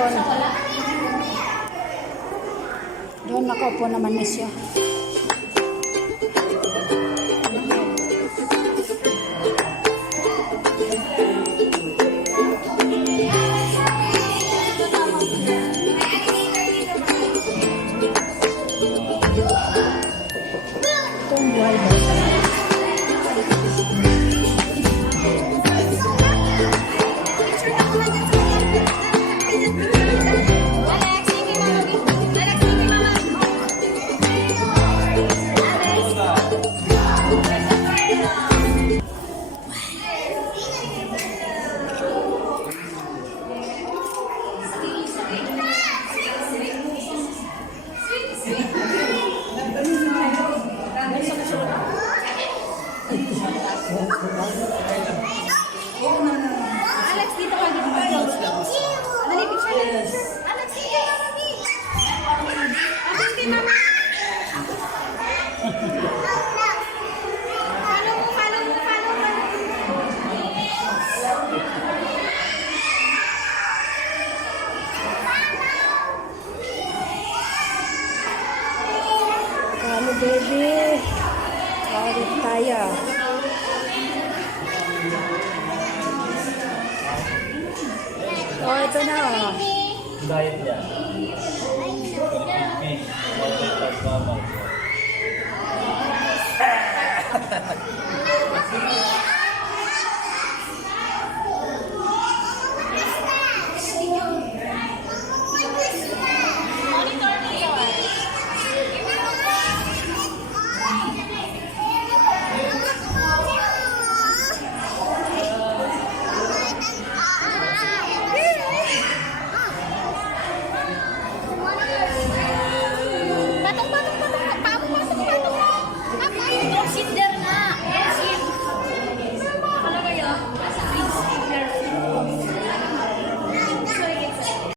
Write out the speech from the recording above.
doon. Doon nakaupo naman na siya. Itong buhay ba? Alex, dito ka dito. Dali, picture. Alex, dito ka, mami. Alex, kay mama. Follow mo. Halo, baby. Halo tayo. Oh, ito na. Diet niya. Fish, water pagmamag.